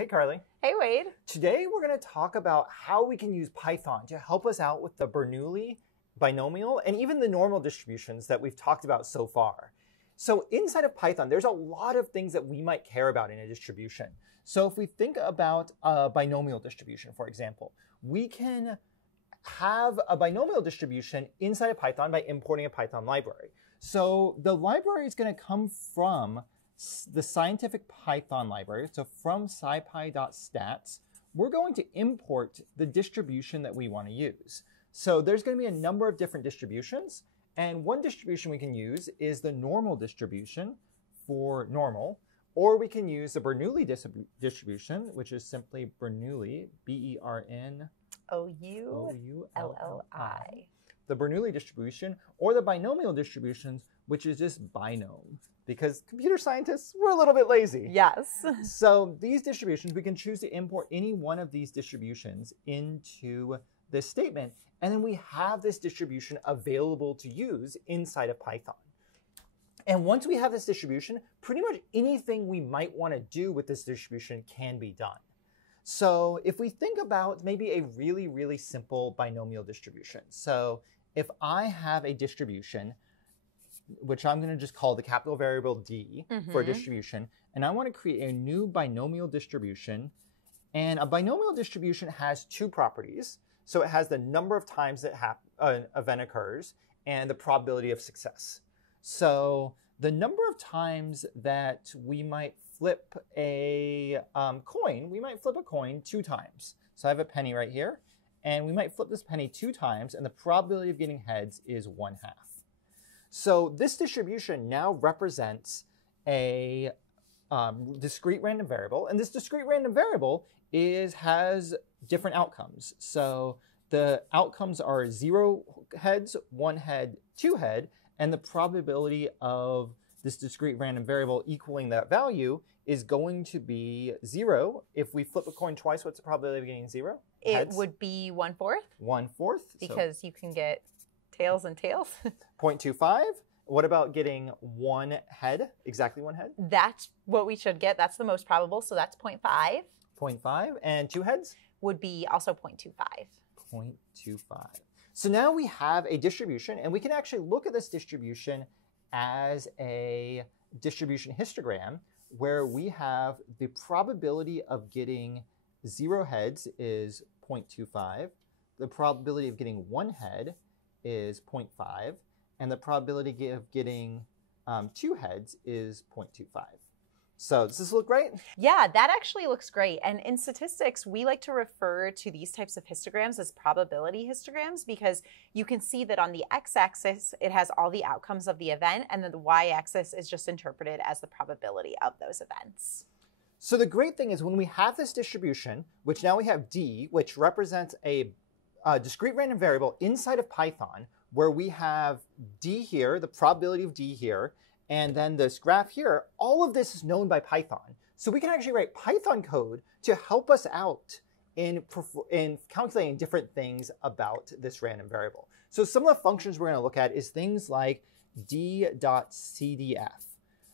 Hey, Carly. Hey, Wade. Today we're going to talk about how we can use Python to help us out with the Bernoulli, binomial, and even the normal distributions that we've talked about so far. So inside of Python, there's a lot of things that we might care about in a distribution. So if we think about a binomial distribution, for example, we can have a binomial distribution inside of Python by importing a Python library. So the library is going to come from the scientific Python library. So from scipy.stats, we're going to import the distribution that we want to use. So there's going to be a number of different distributions. And one distribution we can use is the normal distribution for normal, or we can use the Bernoulli distribution, which is simply Bernoulli, B-E-R-N-O-U-L-L-I. The Bernoulli distribution, or the binomial distributions, which is just binom, because computer scientists, we're a little bit lazy. Yes. So these distributions, we can choose to import any one of these distributions into this statement, and then we have this distribution available to use inside of Python. And once we have this distribution, pretty much anything we might want to do with this distribution can be done. So if we think about maybe a really, really simple binomial distribution. So if I have a distribution, which I'm going to just call the capital variable D for a distribution, and I want to create a new binomial distribution. And a binomial distribution has two properties. So it has the number of times that an event occurs and the probability of success. So the number of times that we might flip a coin, we might flip a coin 2 times. So I have a penny right here, and we might flip this penny 2 times, and the probability of getting heads is 1/2. So this distribution now represents a discrete random variable, and this discrete random variable has different outcomes. So the outcomes are 0 heads, 1 head, 2 head, and the probability of this discrete random variable equaling that value is going to be 0. If we flip a coin twice, what's the probability of getting 0? It would be 1/4. 1/4. Because you can get tails and tails. 0.25. What about getting 1 head? Exactly 1 head? That's what we should get. That's the most probable. So that's 0.5. 0.5. And 2 heads? Would be also 0.25. 0.25. So now we have a distribution, and we can actually look at this distribution as a distribution histogram, where we have the probability of getting 0 heads is 0.25. The probability of getting 1 head is 0.5. And the probability of getting 2 heads is 0.25. So does this look great? Yeah, that actually looks great. And in statistics, we like to refer to these types of histograms as probability histograms, because you can see that on the x-axis, it has all the outcomes of the event, and then the y-axis is just interpreted as the probability of those events. So the great thing is when we have this distribution, which now we have D, which represents a discrete random variable inside of Python, where we have D here, the probability of D here, and then this graph here, all of this is known by Python. So we can actually write Python code to help us out in calculating different things about this random variable. So some of the functions we're going to look at is things like d.cdf.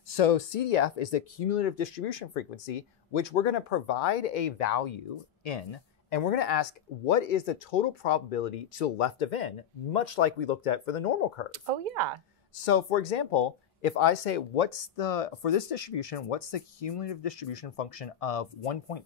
So CDF is the cumulative distribution frequency, which we're going to provide a value in, and we're going to ask, what is the total probability to the left of n, much like we looked at for the normal curve. Oh, yeah. So for example, if I say, for this distribution, what's the cumulative distribution function of 1.5?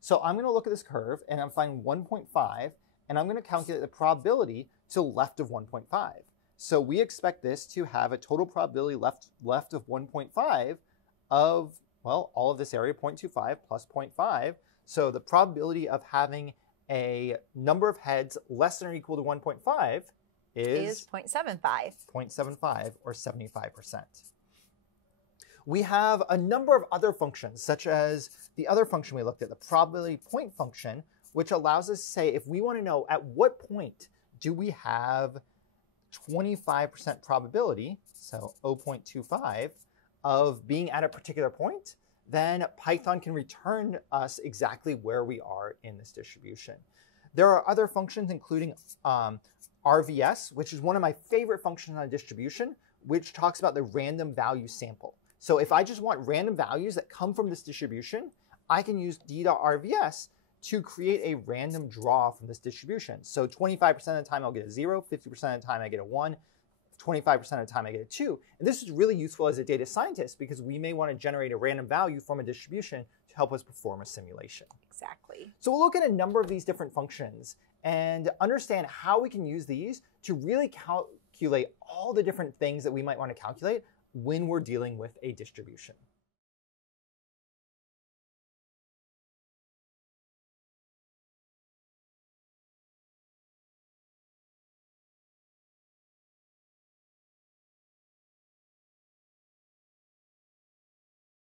So I'm going to look at this curve, and I'm finding 1.5, and I'm going to calculate the probability to the left of 1.5. So we expect this to have a total probability left of 1.5 of, well, all of this area, 0.25 plus 0.5. So the probability of having a number of heads less than or equal to 1.5 is 0.75. 0.75, or 75%. We have a number of other functions, such as the other function we looked at, the probability point function, which allows us to say if we want to know at what point do we have 25% probability, so 0.25, of being at a particular point, then Python can return us exactly where we are in this distribution. There are other functions, including RVS, which is one of my favorite functions on a distribution, which talks about the random value sample. So if I just want random values that come from this distribution, I can use d.rvs to create a random draw from this distribution. So 25% of the time I'll get a 0, 50% of the time I get a 1, 25% of the time I get a 2. And this is really useful as a data scientist because we may want to generate a random value from a distribution to help us perform a simulation. Exactly. So we'll look at a number of these different functions and understand how we can use these to really calculate all the different things that we might want to calculate when we're dealing with a distribution.